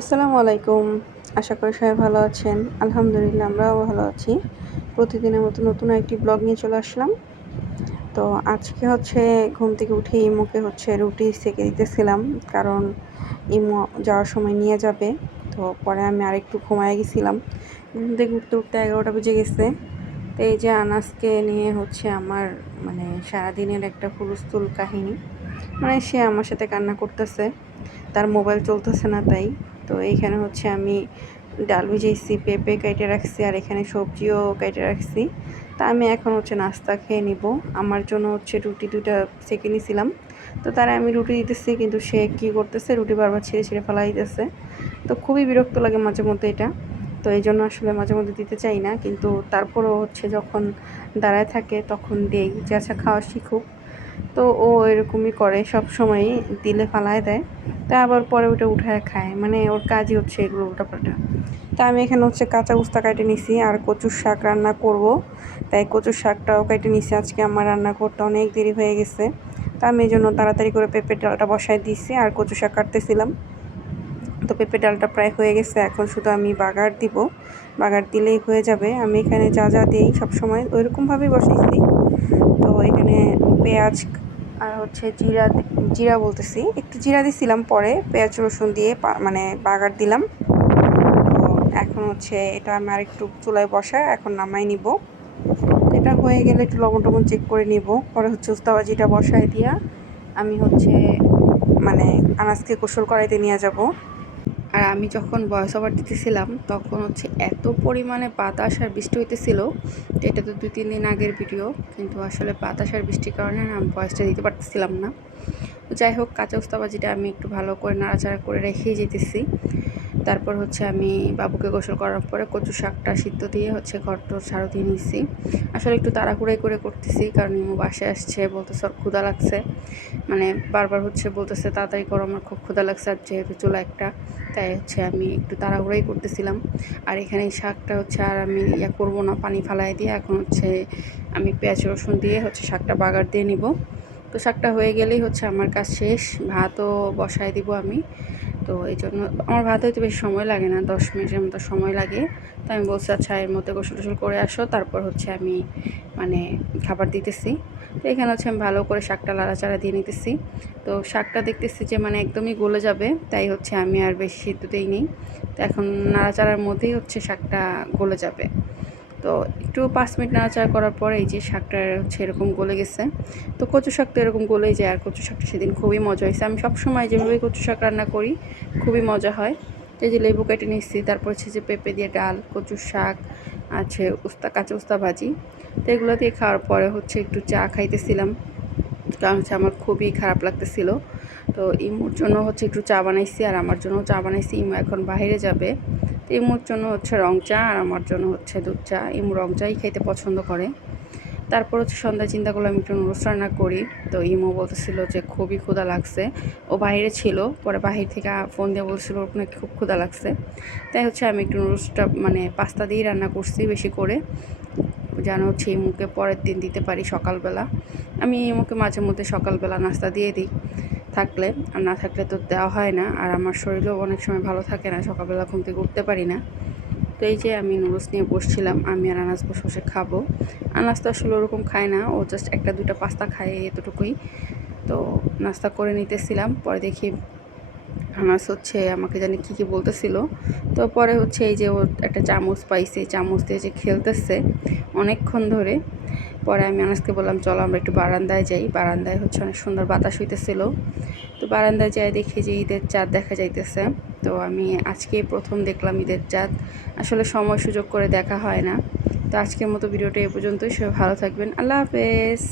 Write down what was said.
আসসালামু আলাইকুম। আশা করি সবাই ভালো আছেন। আলহামদুলিল্লাহ আমরাও ভালো আছি। প্রতিদিনের মতো নতুন একটি ব্লগ নিয়ে চলে আসলাম। তো আজকে ঘুম থেকে উঠে ইমুকে রুটি সেঁকে দিতেছিলাম। কারণ ইমু যাওয়ার সময় নিয়ে যাবে। তো পরে আমি আরেকটু ঘুমায়ে গেছিলাম। ঘুম থেকে উঠতে 11টা বেজে গেছে। তো এই যে আনাসকে নিয়ে আমার সারাদিনের একটা হুলস্থুল কাহিনী। সে আমার সাথে কান্না করতেছে। তার মোবাইল চলতেছে না তাই। তো এইখানে আমি ডাল ভিজাইছি, পেঁপে কেটে রাখছি আর এখানে সবজিও কেটে রাখছি। তা আমি এখন নাস্তা খেয়ে নিব। আমার জন্য রুটি 2টা সেঁকে নিছিলাম। তো তারা আমি রুটি দিতেছি, কিন্তু সে কী করতেছে, রুটি বারবার ছিঁড়ে ছিঁড়ে ফেলা দিতেছে। তো খুবই বিরক্ত লাগে মাঝে মধ্যে এটা। তো এই জন্য আসলে মাঝে মধ্যে দিতে চাই না, কিন্তু তারপরও যখন দাঁড়ায় থাকে তখন দেই যে আচ্ছা খাওয়া শিখুক। তো ও এরকমই করে, সব সময়ই দিলে ফালায় দেয়। তা আবার পরে ওটা উঠায় খায়, ওর কাজই এগুলো উল্টাপাল্টা। তা আমি এখানে কাঁচা উস্তা কেটে নিছি আর কচুর শাক রান্না করব। তাই কচুর শাকটাও কেটে নিছি। আজকে আমার রান্না করতে অনেক দেরি হয়ে গেছে। তা আমি এই জন্য তাড়াতাড়ি করে পেঁপের ডালটা বসায় দিয়েছি আর কচু শাক কাটতেছিলাম। তো পেঁপে ডালটা প্রায় হয়ে গেছে, এখন শুধু আমি বাগার দিব। বাগার দিলেই হয়ে যাবে। আমি এখানে যা যা দিই সবসময় ওইরকমভাবেই বসাইছি। তো এখানে পেঁয়াজ আর জিরা, জিরা বলতেছি, একটু জিরা দিছিলাম, পরে পেঁয়াজ রসুন দিয়ে বাগার দিলাম। তো এখন এটা আমি আরেকটু চুলায় বসায় এখন নামাই নিব। এটা হয়ে গেলে একটু লবণ টবণ চেক করে নিব। পরে উস্তাভাজিটা বসায় দিয়া আমি আনাজকে গোসল করাইতে নিয়ে যাব। আর আমি যখন ভয়েস ওভার দিতেছিলাম তখন এত পরিমাণে বাতাস আর বৃষ্টি হইতেছিল। এটা তো 2-3 দিন আগের ভিডিও, কিন্তু আসলে বাতাস আর বৃষ্টির কারণে না আমি ভয়েসটা দিতে পারতেছিলাম না। যাই হোক, কাঁচা উস্তাভাজিটা আমি একটু ভালো করে নাড়াচাড়া করে রেখেই যেতেছি। তারপর আমি বাবুকে গোসল করার পরে কচু শাকটা সিদ্ধ দিয়ে ঘরটোর ঝাড়ু দিয়ে নিচ্ছি। আসলে একটু তাড়াহুড়াই করে করতেছি, কারণ ইমু বাসায় আসছে, বলতেছে ওর ক্ষুধা লাগছে। বারবার বলতেছে তাড়াতাড়ি করো, আমার খুব ক্ষুধা লাগছে। আর যেহেতু চুলা একটা, তাই আমি একটু তাড়াহুড়াই করতেছিলাম। আর এখানে এই শাকটা আর আমি করবো না, পানি ফালাই দিয়ে এখন আমি পেঁয়াজ রসুন দিয়ে শাকটা বাগার দিয়ে নিব। তো শাকটা হয়ে গেলেই আমার কাজ শেষ। ভাতও বসায় দিব আমি। তো এই জন্য আমার ভাত হইতে বেশি সময় লাগে না, 10 মিনিটের মতো সময় লাগে। তো আমি বলছি আচ্ছা এর মধ্যে গোসল টোসল করে আসো, তারপর আমি খাবার দিতেছি। তো এখানে আমি ভালো করে শাকটা লাড়াচাড়া দিয়ে নিতেছি। তো শাকটা দেখতেছি যে একদমই গলে যাবে, তাই আমি আর বেশি সিদ্ধ দিইনি। তো এখন নাড়াচাড়ার মধ্যেই শাকটা গলে যাবে। তো একটু 5 মিনিট নাড়াচাড়া করার পরে এই যে শাকটা এরকম গলে গেছে। তো কচু শাক তো এরকম গলেই যায়। আর কচু শাকটা সেদিন খুবই মজা হয়েছে। আমি সবসময় যেভাবে কচু শাক রান্না করি খুবই মজা হয়। তো এই যে লেবু কেটে নিচ্ছি, তারপর যে পেঁপে দিয়ে ডাল, কচুর শাক আছে, কাঁচা উস্তা ভাজি। তো এগুলো দিয়ে খাওয়ার পরে একটু চা খাইতেছিলাম, কারণ আমার খুবই খারাপ লাগতেছিল। তো ইমুর জন্য একটু চা বানাইছি আর আমার জন্য চা বানাইছি। ইমু এখন বাইরে যাবে। তো ইমুর জন্য রং চা আর আমার জন্য দুধ চা। ইমু রং চাই খাইতে পছন্দ করে। তারপর সন্ধ্যায় চিন্তা করলাম একটু নুডলস রান্না করি। তো ইমু বলতেছিল যে খুবই ক্ষুধা লাগছে। ও বাইরে ছিল, পরে বাহির থেকে ফোন দিয়ে বলছিল ওর নাকি খুব ক্ষুধা লাগছে। তাই আমি একটু নুডলসটা পাস্তা দিয়েই রান্না করছি বেশি করে, যেন ইমুকে পরের দিন দিতে পারি সকালবেলা। আমি ইমুকে মাঝে মধ্যে সকালবেলা নাস্তা দিয়ে দিই থাকলে, আর না থাকলে তো দেওয়া হয় না। আর আমার শরীরও অনেক সময় ভালো থাকে না, সকালবেলা ঘুম থেকে উঠতে পারি না। তো এই যে আমি নুডলস নিয়ে বসছিলাম, আমি আর আনাস বসে বসে খাবো। আনাস তো আসলে ওরকম খায় না, ও জাস্ট 1-2টা পাস্তা খায়, এতটুকুই। তো নাস্তা করে নিতেছিলাম, পরে দেখি আনাস আমাকে জানি কী বলতেছিল। তো পরে এই যে ও একটা চামচ পাইছে, চামচ দিয়ে যে খেলতেছে অনেকক্ষণ ধরে। পরে আমি আনাসকে বললাম চলো আমরা একটু বারান্দায় যাই। বারান্দায় অনেক সুন্দর বাতাস হইতেছিল। তো বারান্দায় যাই দেখি যে ঈদের চাঁদ দেখা যাইতেছে। তো আমি আজকেই প্রথম দেখলাম ঈদের চাঁদ। আসলে সময় সুযোগ করে দেখা হয় না। তো আজকের মতো ভিডিওটা এ পর্যন্তই। সবাই ভালো থাকবেন। আল্লাহ হাফেজ।